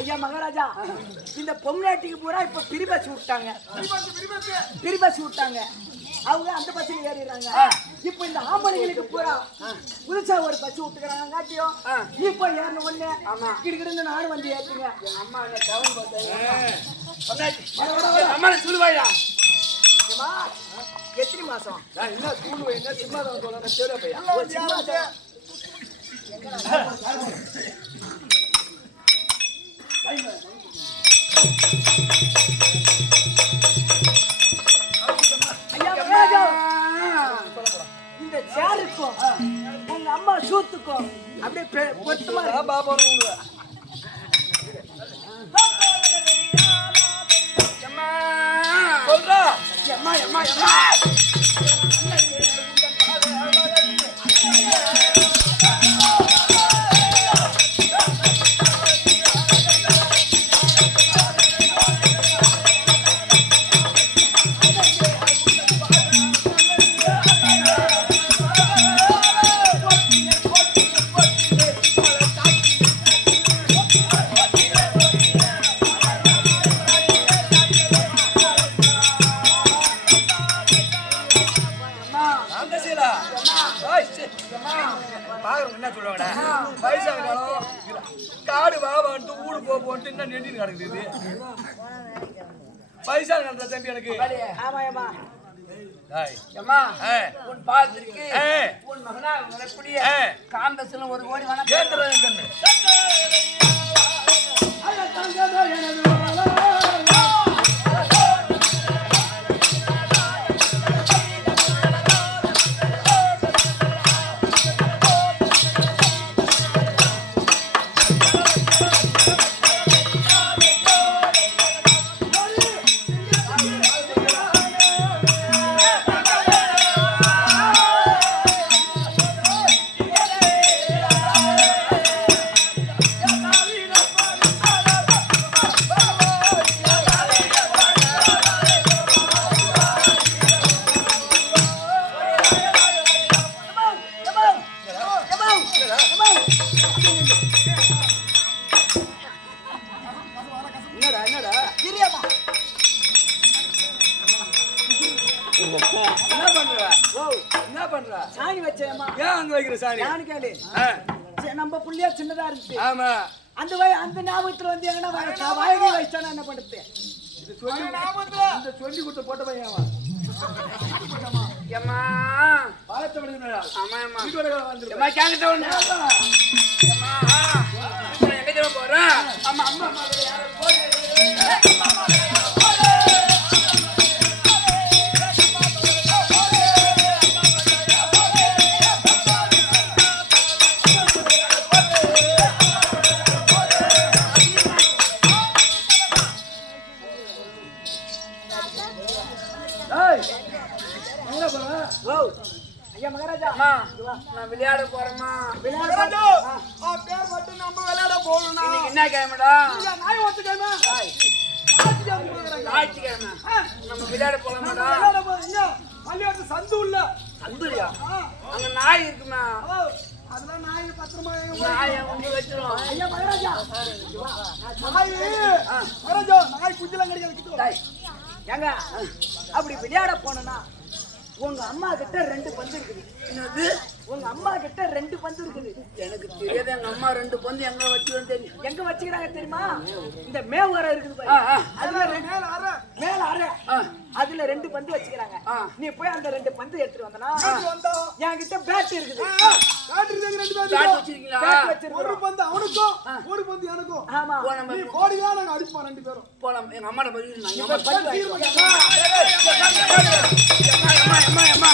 ஐயா மகாராஜா, இந்த பொம்னாட்டிக்கு பூரா இப்ப பிரிபஸ் விட்டாங்க. அவங்க அந்த பஸ்ல ஏறிடுறாங்க. இப்ப இந்த ஆம்பளைங்களுக்கு பூரா புதுசா ஒரு பஸ் விட்டுக்கிறாங்க. காட்டியும் இப்ப ஏறின உடனே கிடுக்கிட்டு நானும் வந்து ஏற்றுங்க. அம்மா சொல்லுவாயா எத்தனை மாசம் என்ன ஸ்கூல் என்ன சிம்மாதான் இந்த சேருக்கும் உங்க அம்மா சூத்துக்கும் அப்படியே பொருத்தமா பாபா சொல்றா அம்மா அம்மா அம்மா என்ன சொல்லுவாங்கடா வயசான காலம் காடு வாவான்ட்டு ஊடு போட்டு என்ன நெண்டின்னு கிடக்குது. வயசான காலத்துல தம்பி எனக்கு காந்தத்துல ஒரு கோடி வணக்கம். சாணி வச்சேமா ஏன் அங்க வைக்கிற சாணி யானு கேளு நம்ம புள்ளியா சின்னதா இருக்கு. ஆமா அந்த அந்த ஞாபகத்துல வந்து எங்கனா வாயகை வச்சானா என்ன பண்றது? இது சொல்லி ஞாபகத்துல இந்த சொல்லி கொடுத்த போட்ட பையன் ஏமா பாலத்தை விடுங்கடா. ஆமா அம்மா வீட்டோட வந்து அம்மா கேங்கட்ட ஒண்ணு அம்மா எங்க தேவ போற அம்மா அம்மா அம்மா யாரோ போடு அம்மா நான் விளையாட போறேமா. விளையாட பேர் மட்டும் நம்ம விளையாட போகணும்னா என்ன கிழமைடா? ஞாயிற்றுக்கிழமை நம்ம விளையாட போலாமாடா? பள்ளியாட்டு சந்து உள்ள சந்துலையா? அங்க நாய் இருக்குமா? அதெல்லாம் நாய் பத்திரமா நாய் வந்து வச்சிரும். ஐயா மகாராஜா நாய் குஞ்செல்லாம் கிடைக்காது. ஏங்க அப்படி விளையாட போனா உங்க அம்மா கிட்ட 2 பந்து இருக்குது. என்னது உங்க அம்மா கிட்ட 2 பந்து இருக்குது? எனக்கு தெரியாது. எங்க அம்மா 2 பந்து எங்க வச்சுன்னு தெரியும். எங்க வச்சுக்கிறாங்க தெரியுமா? இந்த மேவர இருக்குது பாரு, அதுல மேல அரை அதுல 2 பந்து வச்சுக்கிறாங்க. நீ போய் அந்த 2 பந்து எடுத்துட்டு வந்தனா என்கிட்ட பேட் இருக்குது. பேட் இருக்கு. 2 பேட் வச்சிருக்கீங்களா? ஒரு பந்து அவனுக்கும் ஒரு பந்து எனக்கும். ஆமா நீ கோடியா நாங்க அடிப்போம் 2 பேரும். போலாம் எங்க அம்மாட்ட போய் நான் அம்மா பந்து அம்மா